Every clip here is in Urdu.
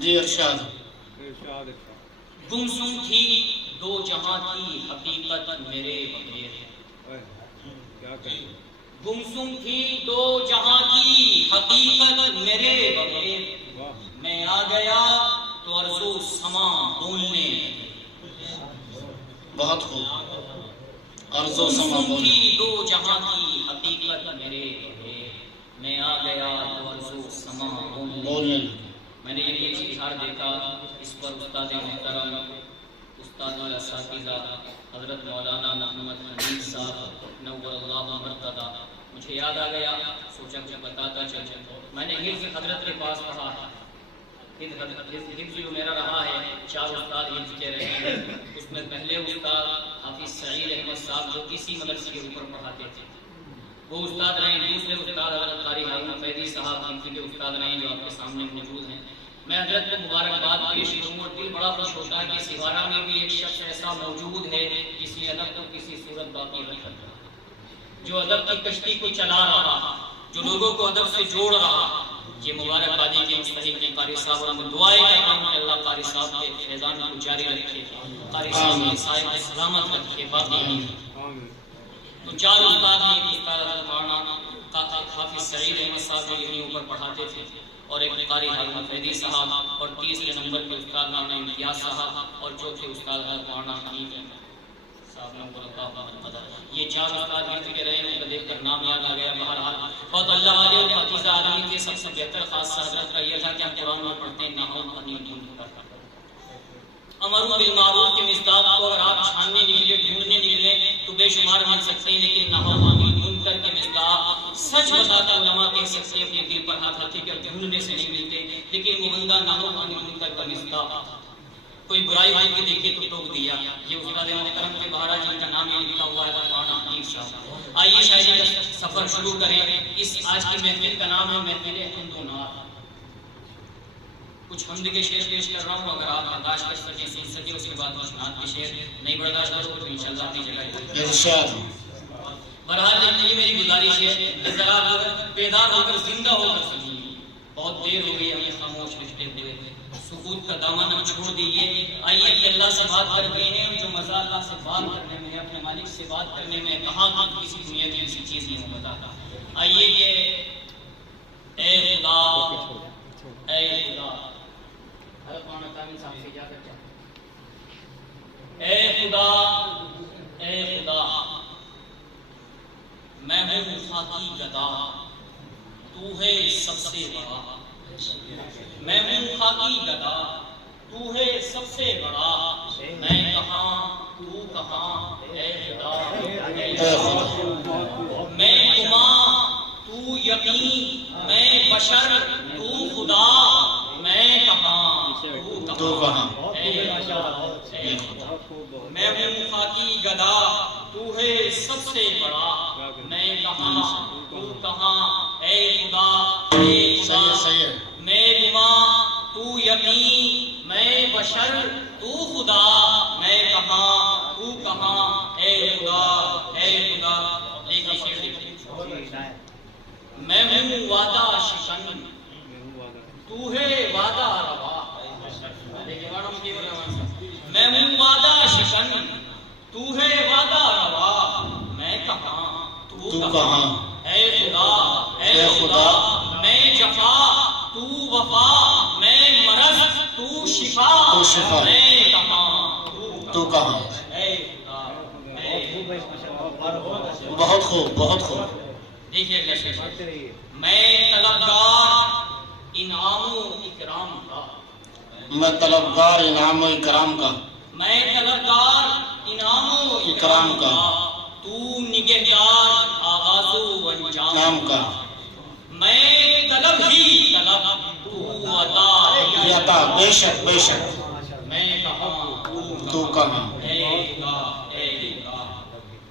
جی ارشاد. گمسم تھی دو جہاں کی حقیقت میرے بغیر. گمسم تھی دو جہاں کی حقیقت میرے بغیر. میں آ گیا تو ارض و سما بولنے. بہت خوب. ارض و سما گمسم بولنے. تھی دو جہاں کی حقیقت میرے بغیر. میں آ گیا تو ارض و سما بولنے. میں نے یہ اشتہار دیکھا. اس پر استاد محترم استاد الاساتذہ حضرت مولانا محمد حنیف صاحب نور اللہ مرتضیٰ مجھے یاد آ گیا. سوچا مجھے بتاتا چل. میں نے حفظ حضرت کے پاس پڑھا ہے. حفظ جو میرا رہا ہے 4 استاد حفظ کے رہے ہیں. اس میں پہلے استاد حافظ سعید احمد صاحب جو اسی مدرسے کے اوپر پڑھاتے تھے وہ استاد رہے. دوسرے استاد حضرت قاری ہارون فیضی صاحب حفظ کے استاد رہے جو آپ کے سامنے موجود ہیں. میں حضرت کو مبارکباد پیش کروں اور دل بڑا خوش ہوتا ہے کہ سوارا میں بھی ایک شخص ایسا موجود ہے جس نے ادب کو کسی صورت باقی نہیں کرتا, جو ادب کی کشتی کو چلا رہا, جو لوگوں کو ادب سے جوڑ رہا. یہ مبارکبادی کے مستحق ہیں قاری صاحب اور ہم دعائیں کرتے ہیں کہ اللہ قاری صاحب کے فیضان کو جاری رکھے, قاری صاحب کے سائے کو سلامت رکھے باقی نہیں. تو 4 استاد ہیں. استاد مولانا حافظ سعید احمد صاحب جو یہیں اوپر پڑھاتے تھے اور ایک قاری ہارون فیضی صاحب اور تیسرے نمبر کے استاد مولانا امتیاز صاحب اور چوتھے استاد مولانا حنیف صاحب نور اللہ مرتضیٰ. یہ 4 استاد حفظ کے رہے ہیں. دیکھ کر نام یاد آ گیا. بہرحال بہت اللہ والے اور پاکیزہ آدمی کے سب سے بہتر خاص حضرت کا یہ تھا کہ ہم قرآن میں پڑھتے ہیں نحو پانی دھن کر. امر بالمعروف کے مصداق کو اگر آپ چھاننے نکلے ڈھونڈنے نکلے تو بے شمار مل سکتے ہیں, لیکن نحو پانی دھن کر کے مصداق سچ بتاتا علماء کہہ سکتے ہیں اپنے دل پر ہاتھ رکھے کہ ڈھونڈنے سے نہیں ملتے, لیکن وہ بندہ نحو پانی دھن کر کا مصداق کوئی برائی بھائی کے دیکھے تو ٹوک دیا. یہ استاد محترم کے بہارا جن کا نام یہ لکھا ہوا ہے مولانا حنیف صاحب. آئیے شاعری کا سفر شروع کریں. اس آج کی محفل کا نام ہے محفل حمد و نعت. کچھ حمد کے شعر پیش کر رہا ہوں, اگر آپ برداشت کر سکیں سن سکیں اس کے بعد کچھ نعت کے شعر نہیں برداشت کرو تو انشاءاللہ اپنی جگہ ارشاد. بہرحال یہ میری گزارش ہے کہ ذرا بیدار ہو کر زندہ ہو کر سنیے. بہت دیر ہو گئی ہمیں خاموش رہتے ہوئے. سکوت کا دامن ہم چھوڑ دیجیے. آئیے کہ اللہ سے بات کر گئے ہیں جو مزہ اللہ سے بات کرنے میں ہے, اپنے مالک سے بات کرنے میں کہاں کسی دنیا کی کسی چیز نہیں بتاتا. آئیے کہ اے خدا اے خدا اے خدا اے خدا میں ہوں خاکی گدا تو ہے سب سے بڑا. میں ہوں خاکی گدا تو ہے سب سے بڑا. میں کہاں تو کہاں اے خدا اے خدا. میں گماں تو یقین میں بشر تو خدا. میں کہاں تو کہاں اے خدا. میں ہوں خاکی گدا تو ہے سب سے بڑا. میں کہاں تو کہاں اے خدا اے خدا. میں گماں تو یقین میں بشر تو خدا. میں کہاں تو کہاں اے خدا اے خدا. لیکن شعر دیکھیں. میں ہوں وعدہ شکن تو ہے وعدہ روا. میں ہوں وعدہ شکن تو ہے وعدہ روا. میں کہاں تو کہاں اے خدا اے خدا. میں جفا تو وفا. میں مرض تو شفا. میں کہاں تو کہاں. بہت خوب بہت خوب. دیکھیے میں طلبگار انعام و اکرام کا. میں طلبگار انعام و اکرام کا. میں طلبگار انعام و اکرام کا. تو نگہدار آغاز و انجام کا. میں طلب ہی طلب تو عطا. بے شک بے شک. میں کہاں تو کہاں اے خدا اے خدا.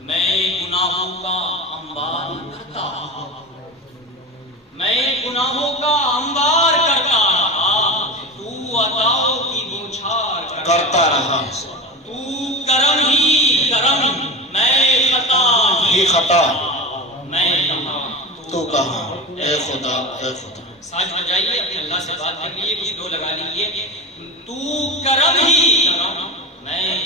میں گناہوں کا انبار کرتا رہا. میں گناہوں کا انبار کرتا رہا. تو عطاؤں کی بوچھار کرتا رہا. تو کرم ہی کرم میں خطا ہی خطا. میں کہاں تو کہاں اے خدا اے خدا. ساز بجائیے، اپنے اللہ سے بات کر لیجیے، کچھ دو لگا لیجیے. تو کرم ہی کرم، میں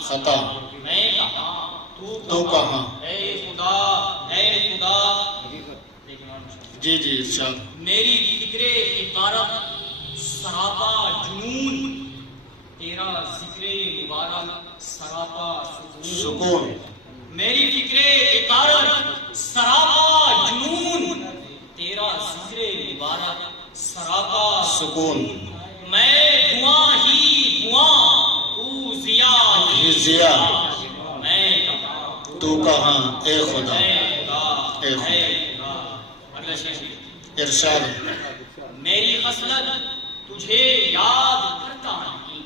خطا، میں کہاں تو کہاں، اے خدا اے خدا. جی جی ارشاد. میری فکر اطارت سراپا جنون، تیرا ذکر مبارک سراپا سکون. میری فکر اطارت سراپا جنون، تیرا ذکر مبارک سراپا سکون. میں دھواں ہی دھواں، تو ضیاء ہی ضیاء، میں کہاں تو کہاں اے خدا. اے خدا اے خدا. اے خدا. اگلا شعر ارشاد. میری خصلت تجھے یاد کرتا نہیں،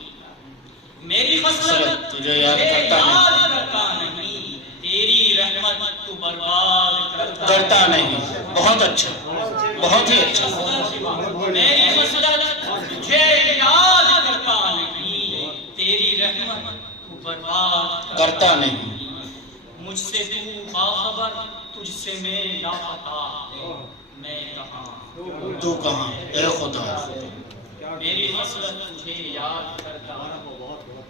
میری خصلت تجھے یاد کرتا نہیں، تیری رحمت تو برباد کرتا نہیں. بہت اچھا، بہت ہی اچھا. میری خصلت تجھے یاد کرتا نہیں، تیری رحمت تو برباد کرتا نہیں. مجھ سے تو باخبر، تجھ سے میں لاپتہ، میں کہاں تو کہاں اے خدا. میری خصلت تجھے یاد کرتا،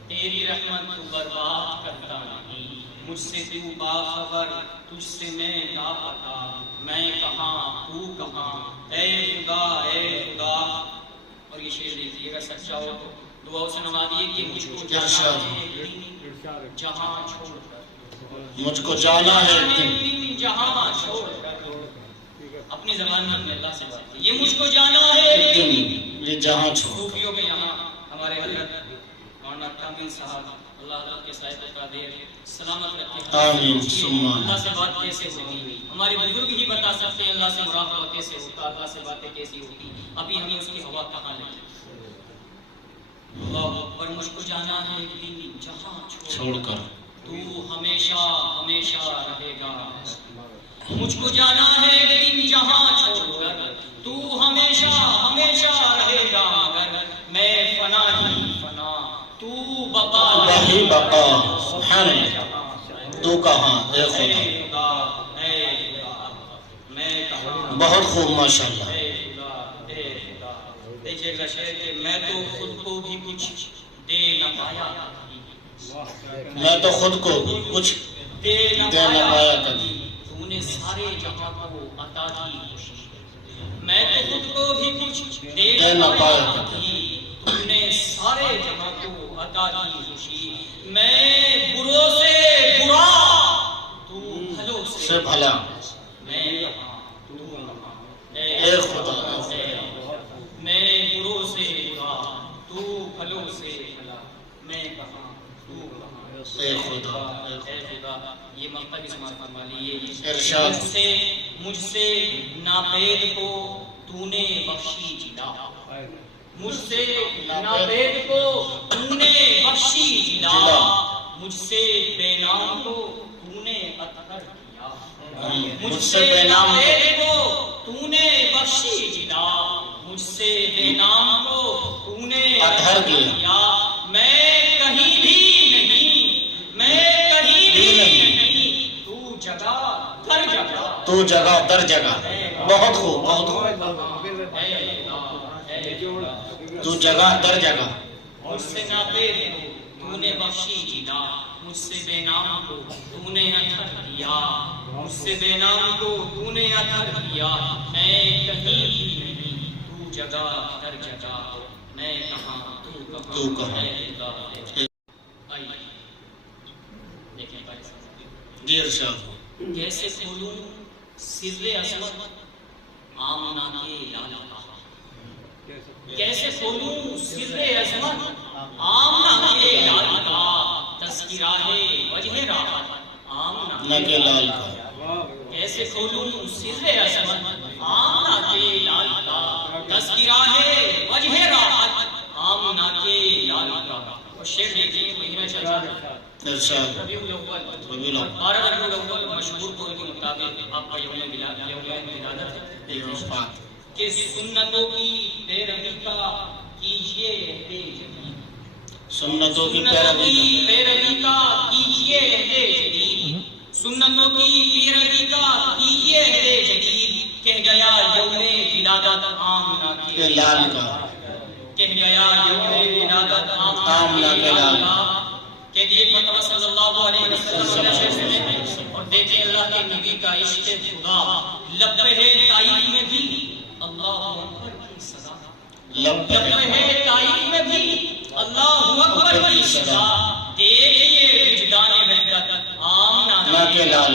تیری رحمت تو برباد کرتا نہیں. مجھ سے تو باخبر، تجھ سے میں لاپتہ، میں کہاں تو کہاں، اے خدا اے خدا. اور یہ شعر دیکھیے گا، سچا ہو تو دعاؤں سے نوازیے کہ مجھ کو جانا ہے جہاں چھوڑ کر، مجھ کو جانا ہے ایک دن. جہاں چھوڑ کر. اپنی زبان میں اپنے اللہ سے بات. یہ مجھ کو جانا ہے ایک دن یہ جہاں چھوڑ. صوفیوں کے یہاں ہمارے حضرت مولانا کامل صاحب اللہ تعالیٰ کے سائے کا دیر سلامت رکھے. آمین ثم آمین. اللہ سے بات کیسے ہوگی؟ ہمارے بزرگ ہی بتا سکتے ہیں اللہ سے مراقبہ کیسے ہوتا، اللہ سے باتیں کیسی ہوتی. ابھی ہمیں اس کی ہوا کہاں لگی. اللہ اکبر. مجھ کو جانا ہے ایک دن جہاں چھوڑ کر، تو ہمیشہ ہمیشہ رہے گا. مجھ کو جانا ہے ایک دن جہاں چھوڑ کر، تو ہمیشہ ہمیشہ رہے گا. مگر میں فنا ہی فنا، تو بقا وہی بقا. سبحان اللہ. تو کہاں اے خدا. اے خدا اے خدا، میں کہاں بہت خوب ماشاءاللہ. اے خدا اے خدا. دیکھیے گا شعر کہ میں تو خود کو بھی کچھ دے نہ پایا، میں تو خود کو بھی کچھ دے نہ دے نہ پایا کبھی. تو نے سارے جہاں کو عطا کی خوشی. میں تو خود کو بھی کچھ دے نہ پایا کبھی، تو نے سارے جہاں کو عطا کی خوشی. میں بروں سے برا، تو بھلوں سے بھلا. میں کہاں تو کہاں، اے خدا. میں بروں سے برا، تو بھلوں سے بھلا، میں کہاں تو کہاں، اے خدا. اے خدا. یہ مقتبس سماعت فرما لیجیے. ارشاد. مجھ سے ناپید کو تو نے بخشی جلا، مجھ سے ناپید کو تو نے بخشی جلا، مجھ سے بے نام کو تو نے اطہر کیا، مجھ سے بے نام کو تو نے بخشی جلا، مجھ سے بے نام کو تو نے اطہر کیا. میں کہیں بھی نہیں، میں کہیں بھی نہیں، تو جگہ در جگہ، تو جگہ در جگہ. بہت خوب، بہت خوب. تو جگہ در جگہ. مجھ سے ناپید کو تو نے بخشی جلا، مجھ سے بے نام کو تو نے اطہر کیا، مجھ سے بے نام کو تو نے اطہر کیا. میں کہیں بھی نہیں، تو جگہ در جگہ، میں کہاں تو کہاں. آئیے دیکھیں بھائی صاحب. جی ارشاد. کیسے کھولوں سر عصمت آمنہ کے لال کا، کیسے کھولوں سر عصمت آمنہ کے لال کا، تذکرہ ہے وجہ راحت آمنہ کے لال کا. کیسے کھولوں سر عصمت آمنہ کے لال کا، تذکرہ ہے وجہ راحت آمنہ کے لال کا. اور شعر دیکھیے مہینہ چل رہا ہے ارشاد. ربیع الاول، 12 ربیع الاول مشہور قول کے مطابق آپ کا یوم ولادت ہے. کہ سنتوں کی پیروی کا کیجیے عہد جدید، سنتوں کی پیروی کا کیجیے عہد جدید، سنتوں کی پیروی کا کیجیے عہد جدید. کہہ گیا یوم ولادت کے لال کا کہہ گیا یوم ولادت آمنہ کے لال کہ یہ مرتبہ صلی اللہ علیہ وسلم اور دیکھیں اللہ کے نبی کا عشق خدا لب ہے تائید میں بھی اللہ اکبر کی صدا، لب ہے تائید میں بھی اللہ اکبر کی صدا، دیکھئے وجدان وحدت آمنہ کے لال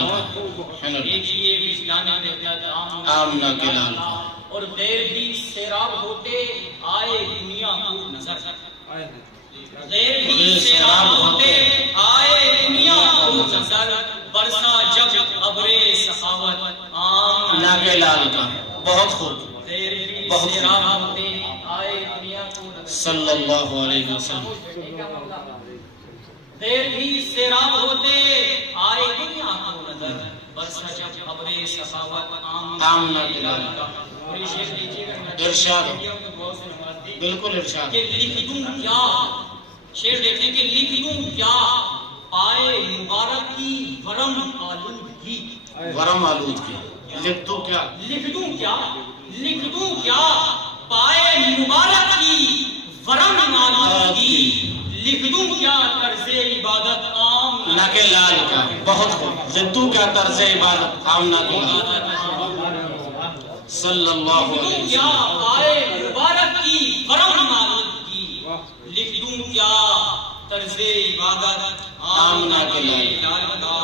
دیکھئے وجدان وحدت آمنہ کے لال اور دیر بھی سیراب ہوتے آئے دنیا کو نظر، دیر بھی سیراب ہوتے آئے دنیا کو نظر، برسا جب ابر سخاوت آمنہ کے لال کا بہت خوب دیر بھی سیراب ہوتے آئے دنیا کو نظر صلی اللہ علیہ وسلم دیر بھی سیراب ہوتے آئے دنیا کو نظر، برسا جب ابر سخاوت آمنہ کے لال کا اور یہ شیخ دیکھیے گا ارشاد بالکل ارشاد کہ لکھ دوں کیا، شعر دیکھیں کہ لکھ دوں کیا پائے مبارک کی ورم آلودگی، ورم آلود کی لکھ دوں کیا، لکھ دوں کیا، لکھ دوں کیا پائے مبارک کی ورم آلودگی، لکھ دوں کیا طرز عبادت آمنہ کے لال کا بہت خوب لکھ دوں کیا طرز عبادت آمنہ کے لال صلی اللہ علیہ وسلم کیا پائے مبارک کی ورم آلودگی، لکھ دوں کیا طرز عبادت آمنہ کے لال کا،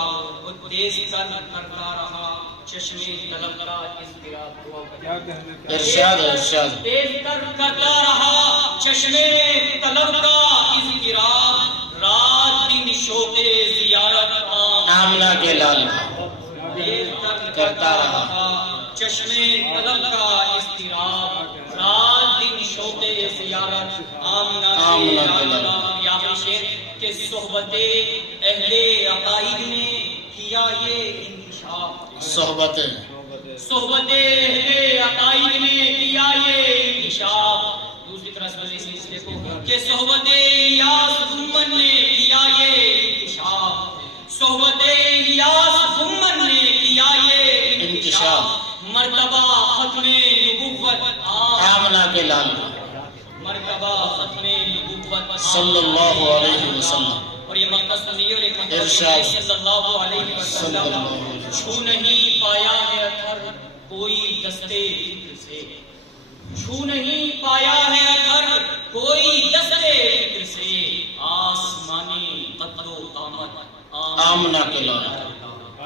وہ تیز کرتا رہا چشم طلب کا اضطراب، ارشاد ارشاد تیز کرتا رہا چشم طلب کا اضطراب، رات دن شوق زیارت آمنہ کے لال کا تیز کرتا رہا چشم طلب کا اضطراب، رات دن شوق زیارت آمنہ کے لال یا شعر کہ صحبت اہل عقائد نے کیا یہ انکشاف، صحبت اہل عقائد نے کیا یہ انکشاف، دوسری طرح سے اس سلسلے کو کہ صحبت الیاس گمن نے کیا یہ انکشاف، صحبت الیاس گمن نے کیا یہ انکشاف، مرتبہ ختم نبوت آمنہ کے لال کا مرتبہ ختم نبوت صلی اللہ علیہ وسلم اور یہ مقصد سنیے اور ایک ارشاد صلی اللہ علیہ وسلم چھو نہیں پایا ہے اثر کوئی دستے فکر سے، چھو نہیں پایا ہے اثر کوئی دستے فکر سے، آسمانی قد و قامت آمنہ کے لال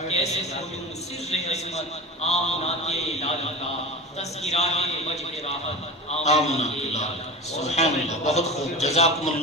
کیسے کھولوں سر عظمت آمنہ کے لال کا، تذکرہ ہے وجہ راحت آمنہ کے لال سبحان اللہ بہت خوب جزاکم اللہ